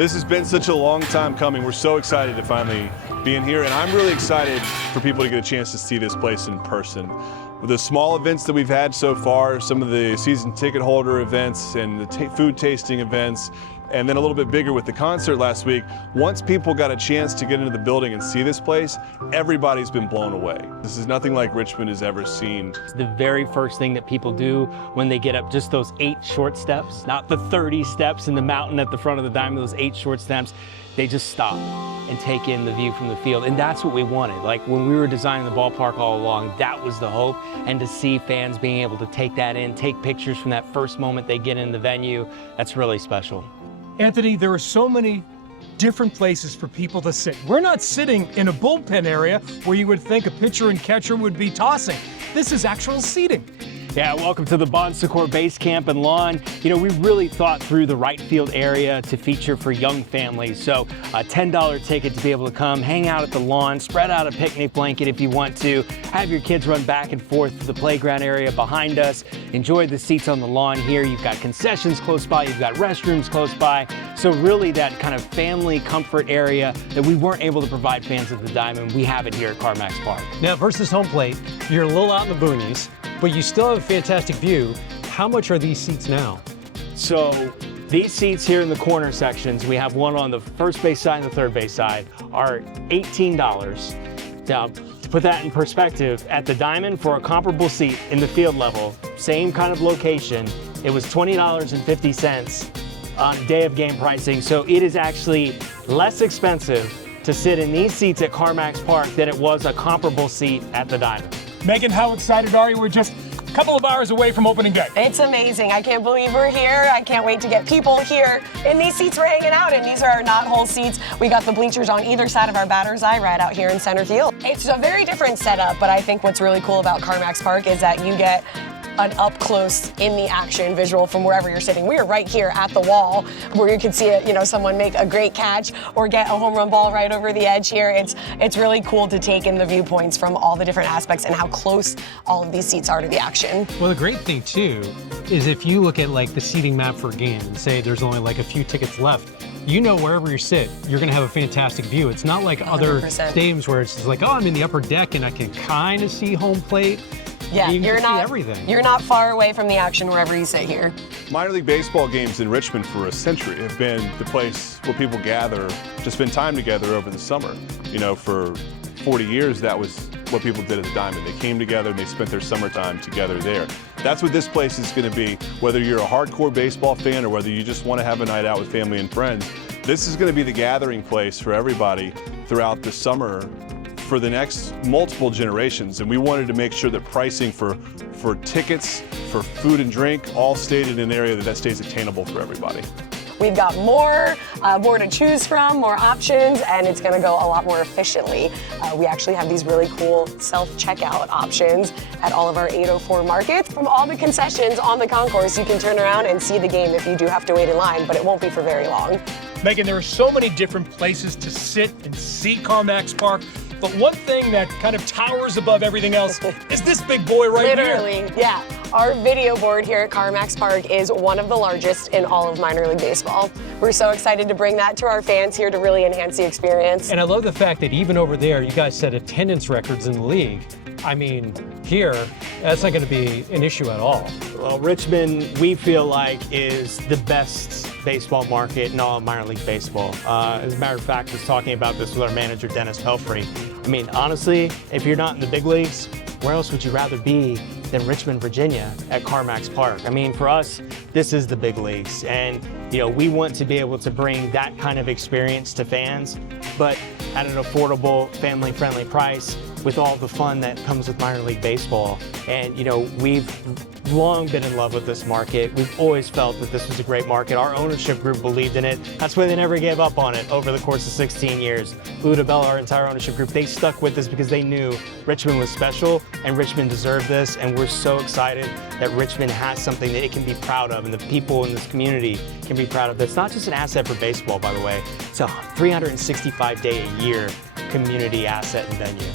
This has been such a long time coming. We're so excited to finally be in here, and I'm really excited for people to get a chance to see this place in person. With the small events that we've had so far, some of the season ticket holder events and the food tasting events, and then a little bit bigger with the concert last week, once people got a chance to get into the building and see this place, everybody's been blown away. This is nothing like Richmond has ever seen. It's the very first thing that people do when they get up, just those 8 short steps, not the 30 steps in the mountain at the front of the diamond, those 8 short steps. They just stop and take in the view from the field. And that's what we wanted. Like when we were designing the ballpark all along, that was the hope. And to see fans being able to take that in, take pictures from that first moment they get in the venue, that's really special. Anthony, there are so many different places for people to sit. We're not sitting in a bullpen area where you would think a pitcher and catcher would be tossing. This is actual seating. Yeah, welcome to the Bon Secours base camp and lawn. You know, we really thought through the right field area to feature for young families. So a $10 ticket to be able to come, hang out at the lawn, spread out a picnic blanket if you want to, have your kids run back and forth to the playground area behind us, enjoy the seats on the lawn here. You've got concessions close by, you've got restrooms close by. So really that kind of family comfort area that we weren't able to provide fans of the Diamond, we have it here at CarMax Park. Now versus home plate, you're a little out in the boonies, but you still have a fantastic view. How much are these seats now? So these seats here in the corner sections, we have one on the first base side and the third base side, are $18. Now, to put that in perspective, at the Diamond for a comparable seat in the field level, same kind of location, it was $20.50 on day of game pricing. So it is actually less expensive to sit in these seats at CarMax Park than it was a comparable seat at the Diamond. Megan, how excited are you? We're just a couple of hours away from opening day. It's amazing. I can't believe we're here. I can't wait to get people here. And these seats we're hanging out in, these are our knothole seats. We got the bleachers on either side of our batter's eye right out here in center field. It's a very different setup, but I think what's really cool about CarMax Park is that you get an up close in the action visual from wherever you're sitting. We are right here at the wall where you can see it, someone make a great catch or get a home run ball right over the edge here. It's really cool to take in the viewpoints from all the different aspects and how close all of these seats are to the action. Well, the great thing too is if you look at like the seating map for a game and say there's only like a few tickets left, wherever you sit, you're gonna have a fantastic view. It's not like 100%. Other stadiums where it's just like, oh, I'm in the upper deck and I can kind of see home plate. Yeah, you're not far away from the action wherever you sit here. Minor league baseball games in Richmond for a century have been the place where people gather to spend time together over the summer. For 40 years, that was what people did at the Diamond. They came together and they spent their summertime together there. That's what this place is going to be. Whether you're a hardcore baseball fan or whether you just want to have a night out with family and friends, this is going to be the gathering place for everybody throughout the summer for the next multiple generations. And we wanted to make sure that pricing for tickets, for food and drink, all stayed in an area that stays attainable for everybody. We've got more to choose from, more options, and it's gonna go a lot more efficiently. We actually have these really cool self-checkout options at all of our 804 markets. From all the concessions on the concourse, you can turn around and see the game if you do have to wait in line, but it won't be for very long. Megan, there are so many different places to sit and see CarMax Park, but one thing that kind of towers above everything else is this big boy right here. Literally, yeah. Our video board here at CarMax Park is one of the largest in all of minor league baseball. We're so excited to bring that to our fans here to really enhance the experience. And I love the fact that even over there, you guys set attendance records in the league. I mean, here, that's not going to be an issue at all. Well, Richmond, we feel like, is the best baseball market in all of minor league baseball. As a matter of fact, I was talking about this with our manager, Dennis Pelfrey. I mean, honestly, if you're not in the big leagues, where else would you rather be than Richmond, Virginia at CarMax Park? I mean, for us, this is the big leagues. And, we want to be able to bring that kind of experience to fans, but at an affordable, family-friendly price with all the fun that comes with minor league baseball. And, we've long been in love with this market. We've always felt that this was a great market. Our ownership group believed in it. That's why they never gave up on it over the course of 16 years. Lou DeBella, our entire ownership group, they stuck with this because they knew Richmond was special and Richmond deserved this. And we're so excited that Richmond has something that it can be proud of and the people in this community can be proud of. It's not just an asset for baseball, by the way. It's a 365-day-a-year community asset and venue.